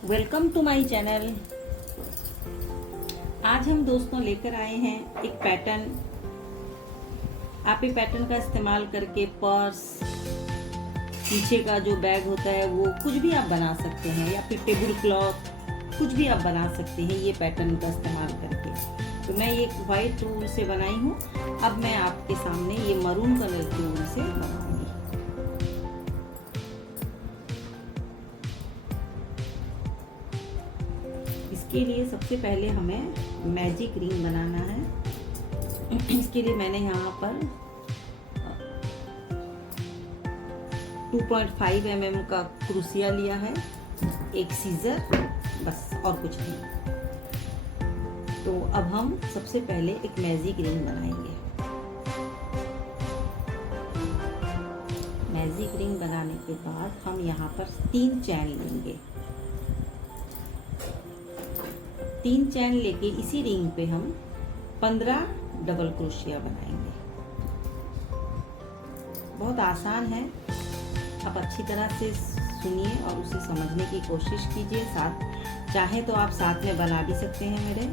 Welcome to my channel. आज हम दोस्तों लेकर आए हैं एक पैटर्न। आप ये पैटर्न का इस्तेमाल करके पर्स, पीछे का जो बैग होता है वो कुछ भी आप बना सकते हैं, या फिर टेबल क्लॉथ, कुछ भी आप बना सकते हैं ये पैटर्न का इस्तेमाल करके। तो मैं ये वाइट वूल से बनाई हूँ। अब मैं आपके सामने ये मरून कलर की वूल से बनाऊंगी। इसके लिए सबसे पहले हमें मैजिक रिंग बनाना है। इसके लिए मैंने यहाँ पर 2.5 mm का क्रूसिया लिया है, एक सीजर, बस और कुछ नहीं। तो अब हम सबसे पहले एक मैजिक रिंग बनाएंगे। मैजिक रिंग बनाने के बाद हम यहाँ पर 3 चैन लेंगे। 3 चैन लेके इसी रिंग पे हम 15 डबल क्रोशिया बनाएंगे। बहुत आसान है, आप अच्छी तरह से सुनिए और उसे समझने की कोशिश कीजिए। साथ चाहे तो आप साथ में बना भी सकते हैं मेरे।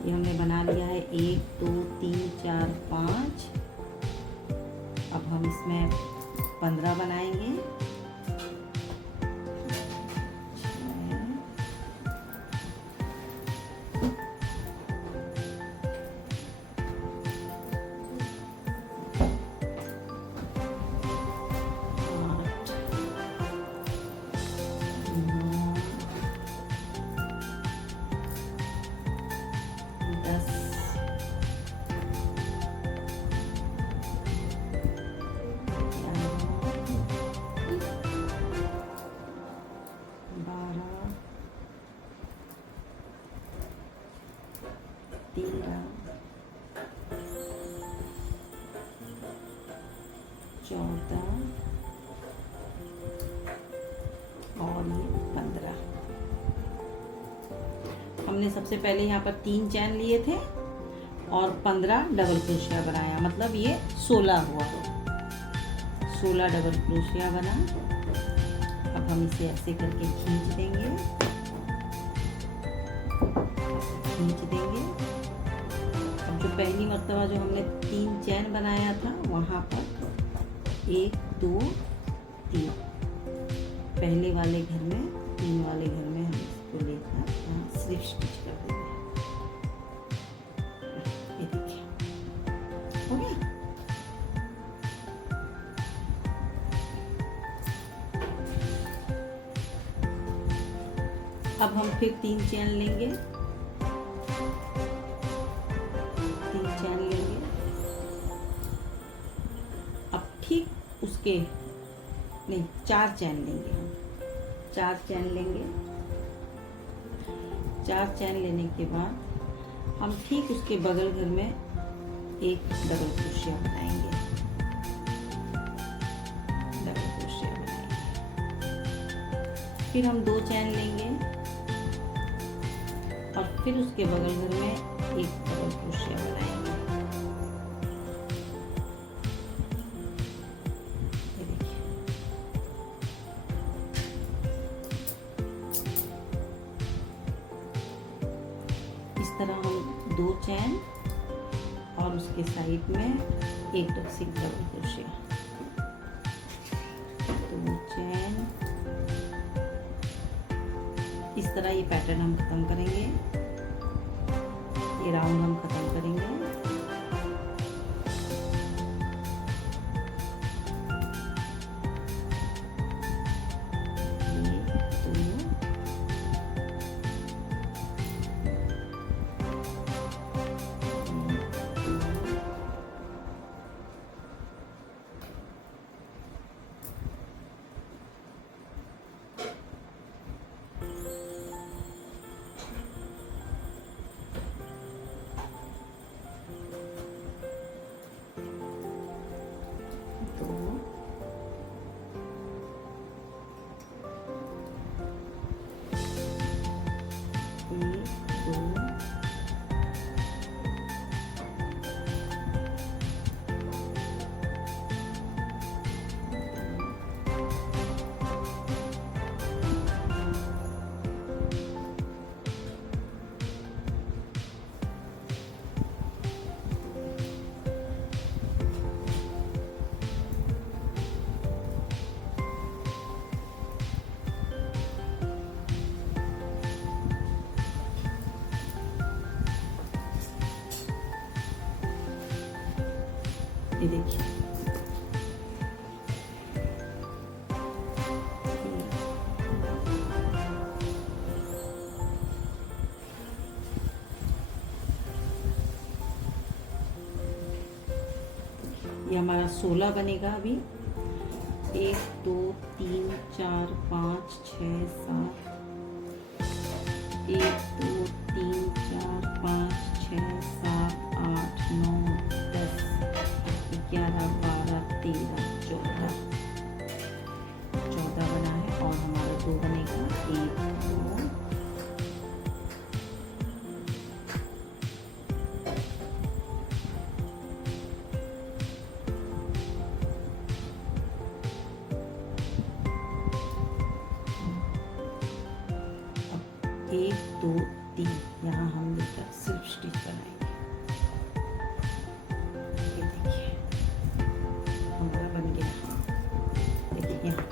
ये हमने बना लिया है 1 2 3 4 5। अब हम इसमें 15 बनाएंगे। 13 14 और ये 15। हमने सबसे पहले यहाँ पर 3 चैन लिए थे और 15 डबल क्रोशिया बनाया, मतलब ये 16 हुआ। 16 डबल क्रोशिया बना। अब हम इसे ऐसे करके खींच देंगे, अब जो पहली मर्तबा जो हमने 3 चैन बनाया था वहां पर 1 2 3 पहले वाले घर में, 3 वाले घर में हम इसको लेकर यहाँ सिर्फ स्टिच कर देंगे। ये देखिए हो गया। अब हम फिर 3 चैन लेंगे, 3 चैन लेंगे। अब ठीक उसके नहीं 4 चैन लेंगे हम, 4 चैन लेंगे। 4 चैन लेने के बाद हम ठीक उसके बगल घर में एक डबल क्रोशिया बनाएंगे। डबल क्रोशिया बनाएंगे। फिर हम 2 चैन लेंगे और फिर उसके बगल घर में एक डबल क्रोशिया बनाएंगे। ये देखिए, इस तरह हम 2 चैन और उसके साइड में एक डबल क्रोशिया, 2 चैन। इस तरह ये पैटर्न हम खत्म करेंगे, ये राउंड हम खत्म करेंगे। ये देखिए, ये हमारा 16 बनेगा अभी। 1 2 3 4 5 6 7, 1 2 3 4 5 6 7 8 9 10 11 12 13 14 बना है। और हमारा 2 बनेगा। 1 2 1 2 3, यहाँ हम लेकर सिर्फ स्टिच बनाएंगे। ये देखिए हमारा बन गया। देखिए यहाँ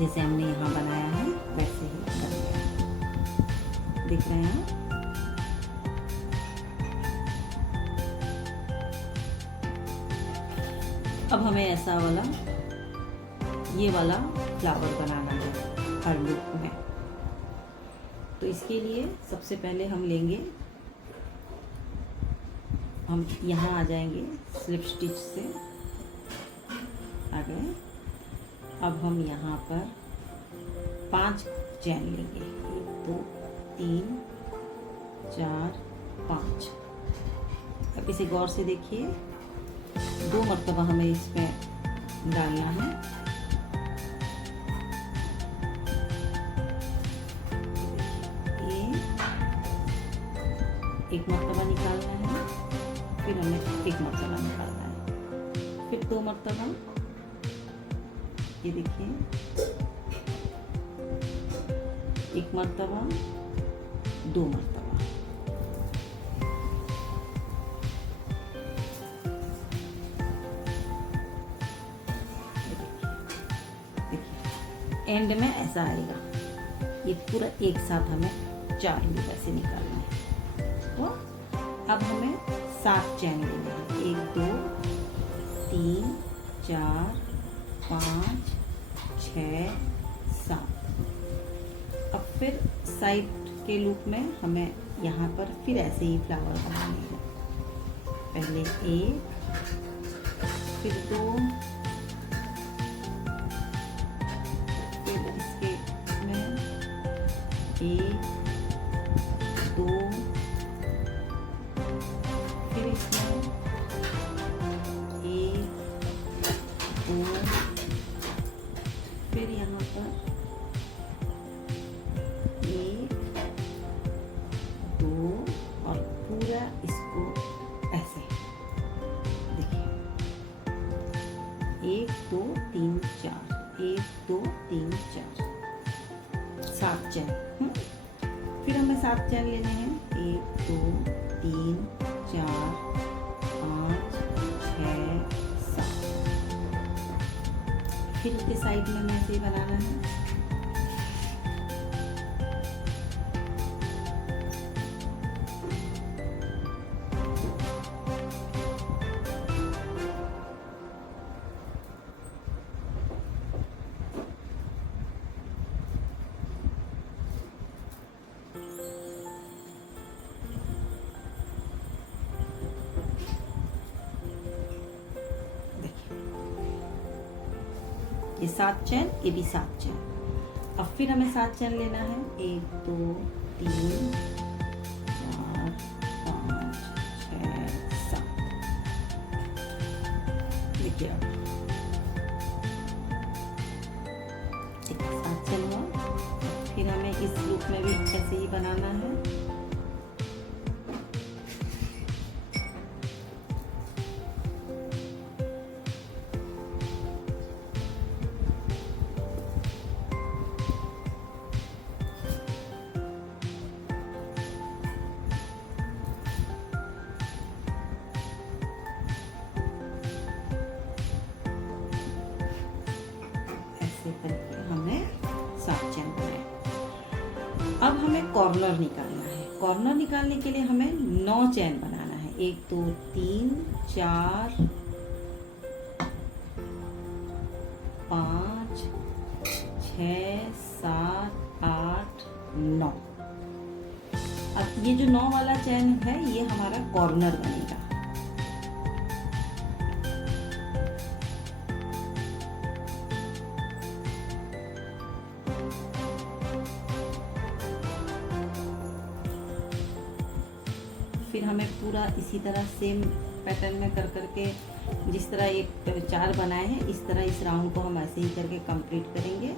जैसे हमने यहाँ बनाया है वैसे ही बन गया। दिख रहे हैं? अब हमें ऐसा वाला, ये वाला फ्लावर बनाना है हर लूप में। तो इसके लिए सबसे पहले हम लेंगे, हम यहाँ आ जाएंगे स्लिप स्टिच से आ गए। अब हम यहाँ पर 5 चैन लेंगे। 1 2 3 4 5। अब इसे गौर से देखिए, 2 मरतबा हमें इसमें डालना है। एक मरतबा निकालना है, फिर हमें एक मरतबा निकालना है, फिर 2 मरतबा। ये देखिए, 1 मरतबा, 2 मरतबा। देखिए एंड में ऐसा आएगा। ये पूरा एक साथ हमें 4 लूप ऐसे निकालना है। तो अब हमें 7 चैन लेना है। 1 2 3 4 5 6 7। अब फिर साइड के लूप में हमें यहाँ पर फिर ऐसे ही फ्लावर बनाने हैं। पहले 1, फिर 2, फिर इसके में 1 2, फिर इसमें 1 2, फिर यहाँ पर 1 2 और पूरा इसको ऐसे देखिए। 1 2 3 4, 1 2 3 4, 7 चैन। फिर हमें 7 चैन लेने हैं। 1 2 3 4 5 6 7। फिर इसके साइड में हमें ऐसे ही बनाना है। ये 7 चैन, ये भी 7 चैन। अब फिर हमें 7 चैन लेना है। 1 2 3 4 5 6 7। देखिए अब 7 चैन हुआ। फिर हमें इस लूप में भी ऐसे ही बनाना है। करके हमने 7 चैन बनाए। अब हमें कॉर्नर निकालना है। कॉर्नर निकालने के लिए हमें 9 चैन बनाना है। 1 2 3 4 5 6 7 8 9। अब ये जो 9 वाला चैन है ये हमारा कॉर्नर बनेगा। फिर हमें पूरा इसी तरह सेम पैटर्न में कर करके जिस तरह ये 4 बनाए हैं इस तरह इस राउंड को हम ऐसे ही करके कंप्लीट करेंगे।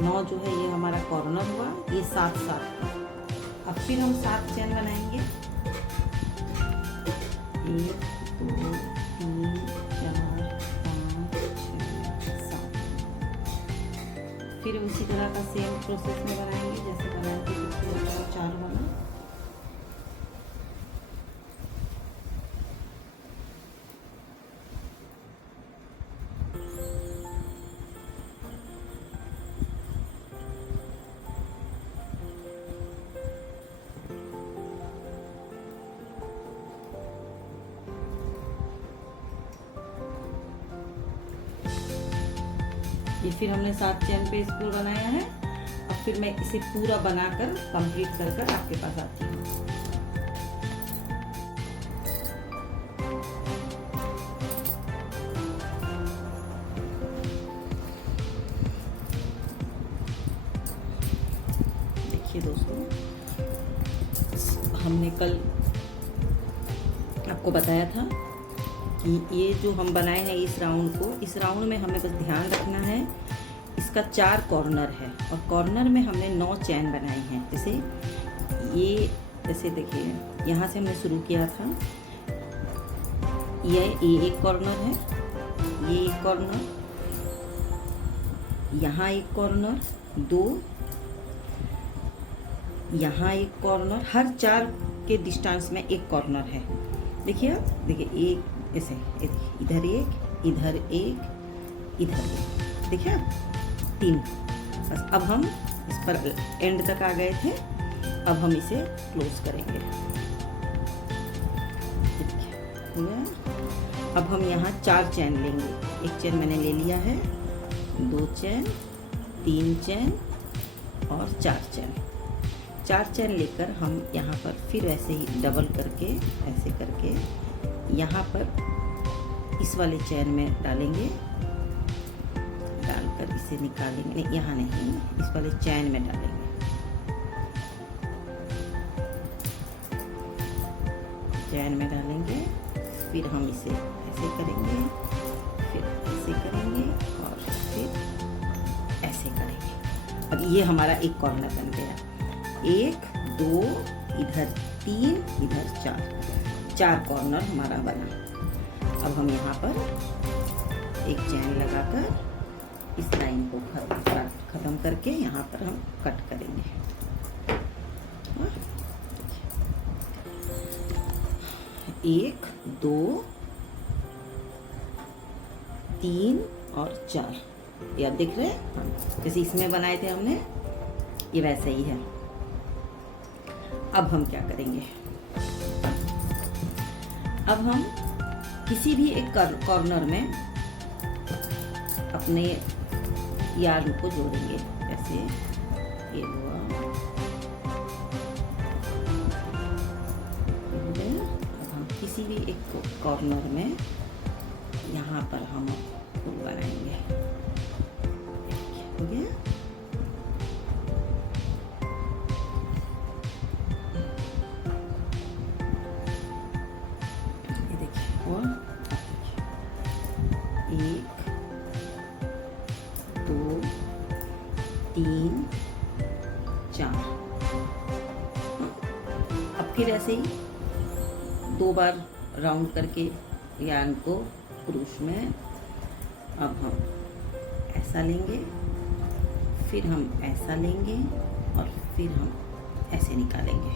नौ जो है ये हमारा कॉर्नर हुआ, ये 7 7। अब फिर हम 7 चैन बनाएंगे। 1 2 3 4 5 6 7। फिर उसी तरह का सेम प्रोसेस में बनाएंगे जैसे बनाए थे पिछले 4 वाला। ये फिर हमने 7 चैन पे स्पूल बनाया है। अब फिर मैं इसे पूरा बनाकर कंप्लीट कर कर आपके पास आती हूँ। देखिए दोस्तों, हमने कल आपको बताया था कि ये जो हम बनाए हैं इस राउंड में हमें बस ध्यान रखना है इसका 4 कॉर्नर है और कॉर्नर में हमने 9 चैन बनाई हैं। जैसे देखिए यहाँ से हमने शुरू किया था, ये एक कॉर्नर है, ये एक कॉर्नर, यहाँ एक कॉर्नर, 2 यहाँ एक कॉर्नर, हर 4 के डिस्टेंस में एक कॉर्नर है। देखिए आप देखिए एक ऐसे इधर एक, इधर एक, इधर एक, देखिए 3। बस अब हम इस पर एंड तक आ गए थे। अब हम इसे क्लोज करेंगे। अब हम यहाँ 4 चैन लेंगे। एक चैन मैंने ले लिया है, 2 चैन, 3 चैन और 4 चैन। 4 चैन लेकर हम यहाँ पर फिर ऐसे ही डबल करके ऐसे करके यहाँ पर इस वाले चैन में डालेंगे, डालकर इसे निकालेंगे। नहीं, यहाँ नहीं, इस वाले चैन में डालेंगे। चैन में डालेंगे, फिर हम इसे ऐसे करेंगे, फिर ऐसे करेंगे और फिर ऐसे करेंगे। अब ये हमारा एक कॉर्नर बन गया। 1 2 इधर 3 इधर 4 कॉर्नर हमारा बना। अब हम यहाँ पर एक चैन लगाकर इस लाइन को खत्म करके यहाँ पर हम कट करेंगे। 1 2 3 और 4, ये आप देख रहे हैं जैसे इसमें बनाए थे हमने, ये वैसे ही है। अब हम क्या करेंगे, अब हम किसी भी एक कॉर्नर में अपने यार्न को जोड़ेंगे। जैसे ये हुआ, अब हम किसी भी एक कॉर्नर में यहाँ पर हम फूल बनाएंगे। हो गया। ये देखिए, और 1 2 3 4। अब फिर ऐसे ही 2 बार राउंड करके यार्न को क्रूश में अब हम ऐसा लेंगे, फिर हम ऐसा लेंगे और फिर हम ऐसे निकालेंगे।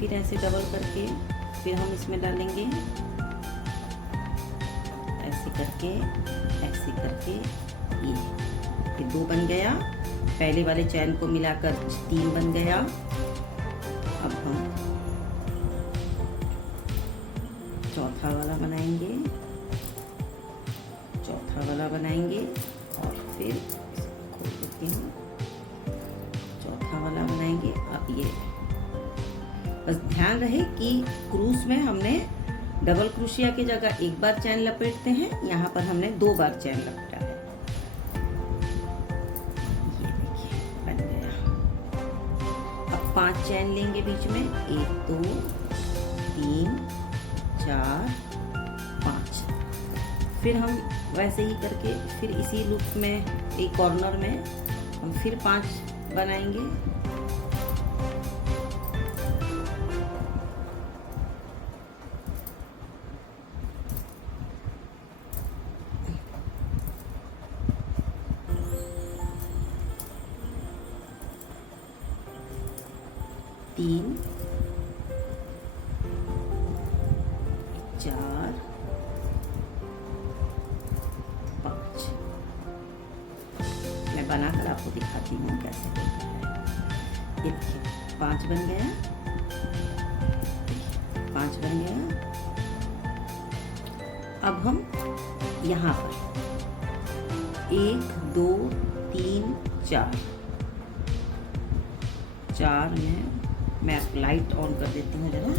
फिर ऐसे डबल करके फिर हम इसमें डालेंगे, ऐसे करके ये फिर 2 बन गया। पहले वाले चैन को मिलाकर 3 बन गया। अब हम चौथा वाला बनाएंगे और फिर खोल देती हूँ, चौथा वाला बनाएंगे। अब ये बस ध्यान रहे कि क्रूस में हमने डबल क्रोशिया की जगह 1 बार चैन लपेटते हैं, यहाँ पर हमने 2 बार चैन लपेटा है। ये देखिए बन गया। अब 5 चैन लेंगे बीच में, 1 2 3 4 5। फिर हम वैसे ही करके फिर इसी लूप में एक कॉर्नर में हम फिर 5 बनाएंगे। तीन 4 5। मैं बनाकर आपको दिखाती हूँ कैसे बनता है। ये देखिए 5 बन गया, 5 बन गया। अब हम यहाँ पर 1 2 3 4 में मैं लाइट ऑन कर देती हूँ जरा।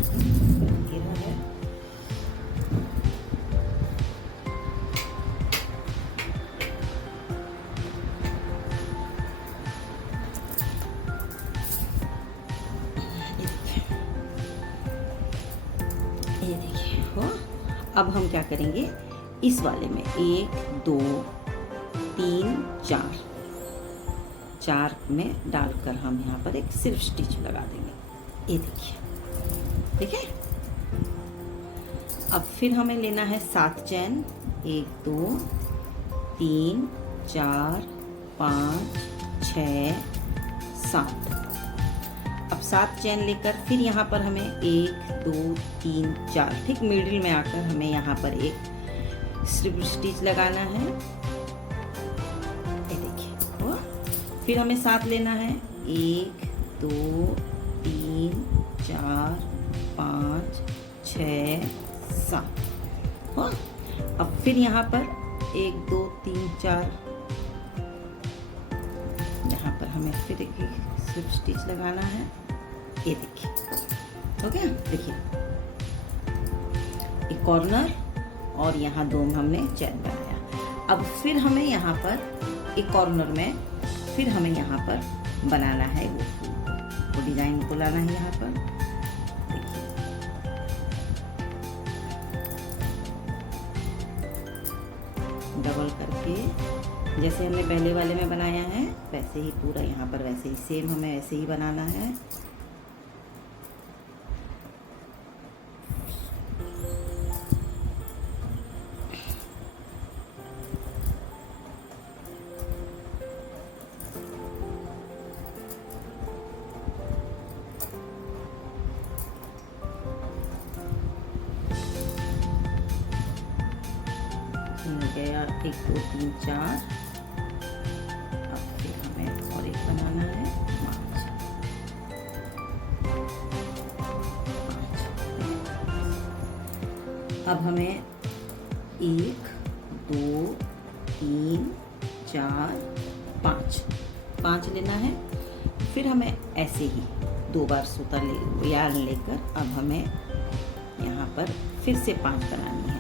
ये देखिए हो। अब हम क्या करेंगे, इस वाले में 1 2 3 4 में डालकर हम यहाँ पर एक सिर्फ स्टिच लगा देंगे। ये देखिए, ठीक है। अब फिर हमें लेना है 7 चैन, 1 2 3 4 5 6 7। अब 7 चैन लेकर फिर यहाँ पर हमें 1 2 3 4 ठीक मिडिल में आकर हमें यहाँ पर एक स्ट्रिप स्टिच लगाना है। ये देखिए हुआ। फिर हमें 7 लेना है, 1 2 3 4 5 6 7 हुआ। अब फिर यहाँ पर 1 2 3 4 यहाँ पर हमें फिर एक स्ट्रिप स्टिच लगाना है। ये देखिए हो गया। देखिए एक कॉर्नर और यहाँ 2 में हमने चैन बनाया। अब फिर हमें यहाँ पर एक कॉर्नर में फिर हमें यहाँ पर बनाना है वो डिजाइन को लाना है यहाँ पर। देखिए डबल करके जैसे हमने पहले वाले में बनाया है वैसे ही पूरा यहाँ पर वैसे ही सेम हमें ऐसे ही बनाना है। गया 1 2 3 4। अब फिर हमें और एक बनाना है 5। अब हमें 1 2 3 4 5 लेना है। फिर हमें ऐसे ही 2 बार सूता यार्न लेकर अब हमें यहाँ पर फिर से 5 बनानी है।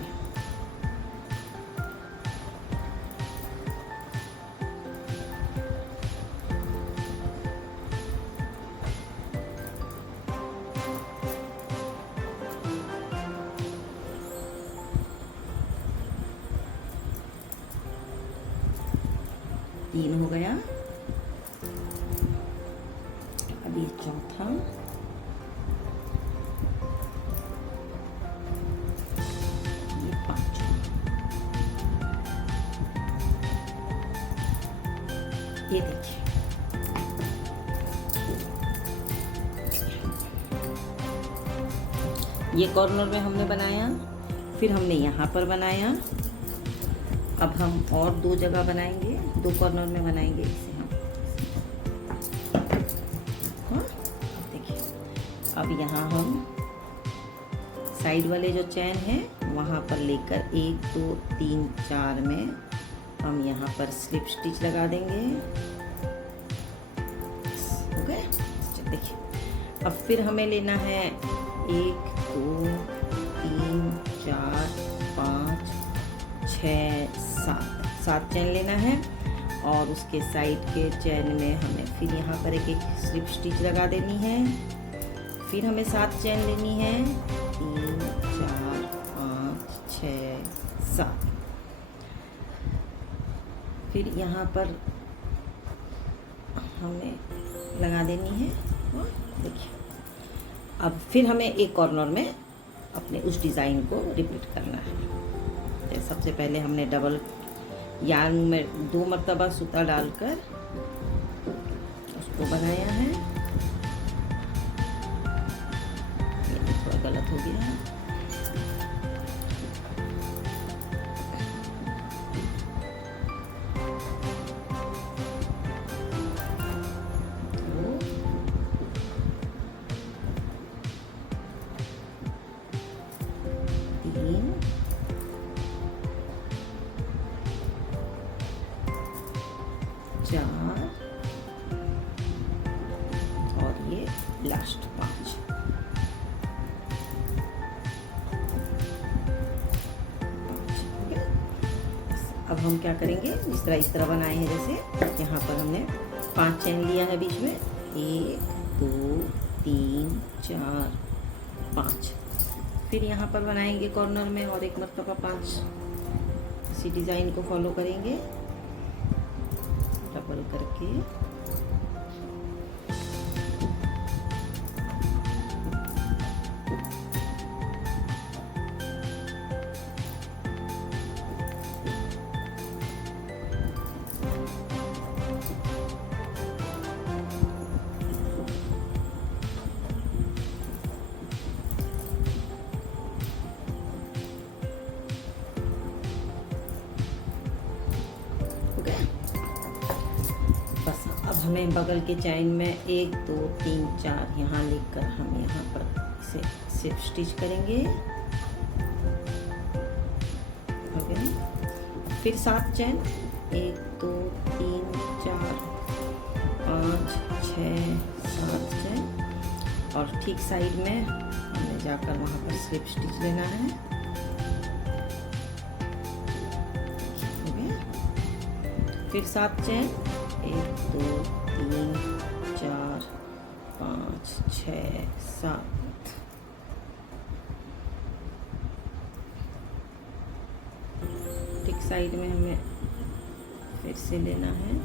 तीन हो गया। अब ये चौथा, ये 5। ये देखिए ये कॉर्नर में हमने बनाया, फिर हमने यहाँ पर बनाया। अब हम और 2 जगह बनाएंगे, 2 कॉर्नर में बनाएंगे इसे हम। हाँ, देखिए अब यहाँ हम साइड वाले जो चैन है वहाँ पर लेकर 1 2 3 4 में हम यहाँ पर स्लिप स्टिच लगा देंगे। ओके, देखिए अब फिर हमें लेना है 1 2 3 4 5 6 7 चैन लेना है, और उसके साइड के चैन में हमें फिर यहाँ पर एक स्लिप स्टिच लगा देनी है। फिर हमें 7 चैन लेनी है, 3 4 5 6 7। फिर यहाँ पर हमें लगा देनी है। देखिए अब फिर हमें एक कॉर्नर में अपने उस डिज़ाइन को रिपीट करना है। तो सबसे पहले हमने डबल यार्न में 2 मरतबा सूता डालकर उसको बनाया है। ये थोड़ा गलत हो गया है। और ये लास्ट 5। अब हम क्या करेंगे, इस तरह बनाए हैं जैसे यहाँ पर हमने 5 चैन लिया है बीच में, 1 2 3 4 5। फिर यहाँ पर बनाएंगे कॉर्नर में और एक मरतबा 5। इसी डिज़ाइन को फॉलो करेंगे, डबल करके हमें बगल के चैन में 1 2 3 4 यहाँ लेकर हम यहाँ पर इसे सिर्फ स्टिच करेंगे। ओके, फिर 7 चैन 1 2 3 4 5 6 7 चैन, और ठीक साइड में हमें जाकर वहाँ पर स्लिप स्टिच लेना है। फिर 7 चैन 1 2 3 4 5 6 7। ठीक साइड में हमें फिर से लेना है।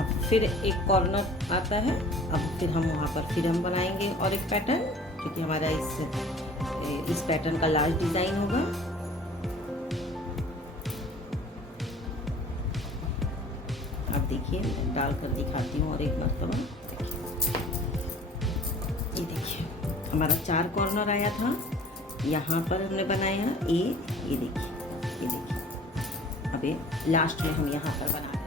अब फिर एक कॉर्नर आता है, अब फिर हम वहाँ पर फिर हम बनाएंगे और एक पैटर्न, क्योंकि हमारा इस पैटर्न का लास्ट डिज़ाइन होगा। अब देखिए मैं डाल कर दिखाती हूँ और एक मरतबा। ये देखिए हमारा 4 कॉर्नर आया था, यहाँ पर हमने बनाया एक, ये देखिए अब ये लास्ट में हम यहाँ पर बना रहे हैं।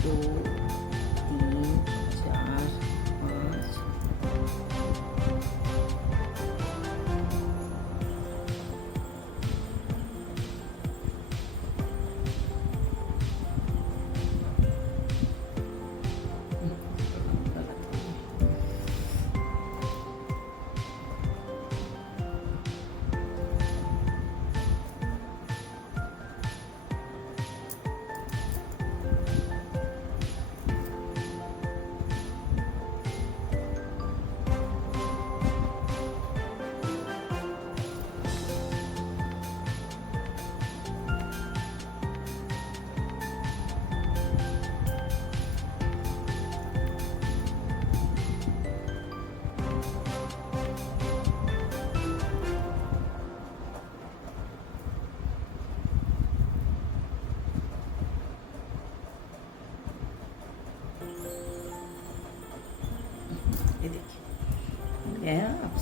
दो 3 4 5 गलत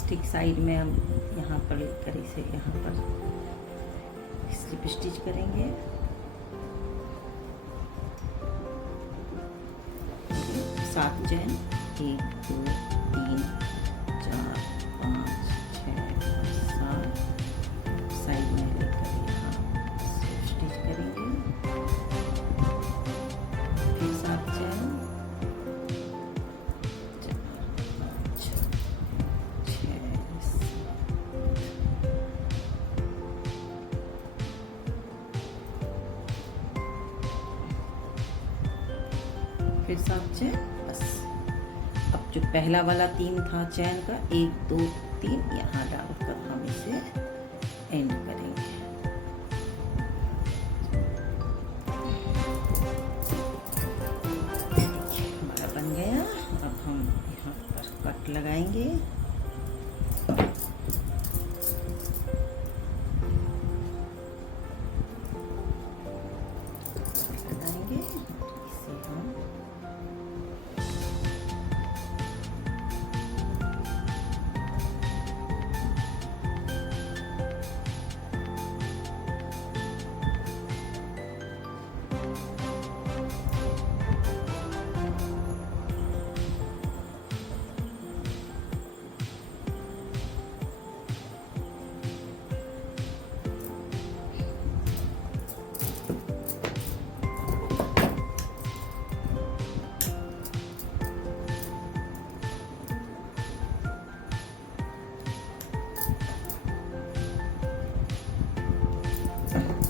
ठीक साइड में हम यहाँ पर लेकर इसे यहाँ पर स्लिप स्टिच करेंगे। 7 चैन 1 2 3 4 5 6 7 साइड में लेकर यहाँ स्टिच करेंगे। फिर 7 चैन 4 5 6 फिर 7 चैन बस। अब जो पहला वाला 3 था चैन का 1 2 3 यहाँ डालकर हम इसे एंड करेंगे। देखिए हमारा बन गया। अब हम यहाँ पर कट लगाएंगे। इसे हम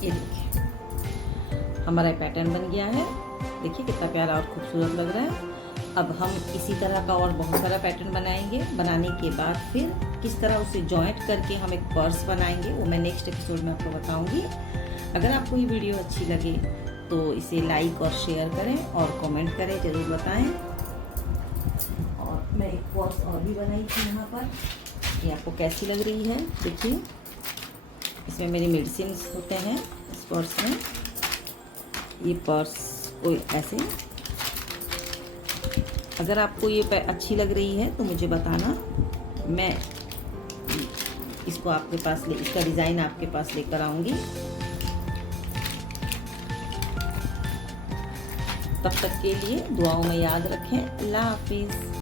ये देखिए हमारा पैटर्न बन गया है। देखिए कितना प्यारा और खूबसूरत लग रहा है। अब हम इसी तरह का और बहुत सारा पैटर्न बनाएंगे। बनाने के बाद फिर किस तरह उसे जॉइंट करके हम एक पर्स बनाएंगे, वो मैं नेक्स्ट एपिसोड में आपको बताऊंगी। अगर आपको ये वीडियो अच्छी लगे तो इसे लाइक और शेयर करें और कमेंट करें, ज़रूर बताएं। और मैं एक पर्स और भी बनाई थी यहाँ पर, ये आपको कैसी लग रही है देखिए। इसमें मेरी मेडिसिन होते हैं इस पर्स में। ये पर्स को ऐसे, अगर आपको ये अच्छी लग रही है तो मुझे बताना, मैं इसको आपके पास इसका डिज़ाइन आपके पास लेकर आऊँगी। तब तक के लिए दुआओं में याद रखें। अल्लाह हाफिज़।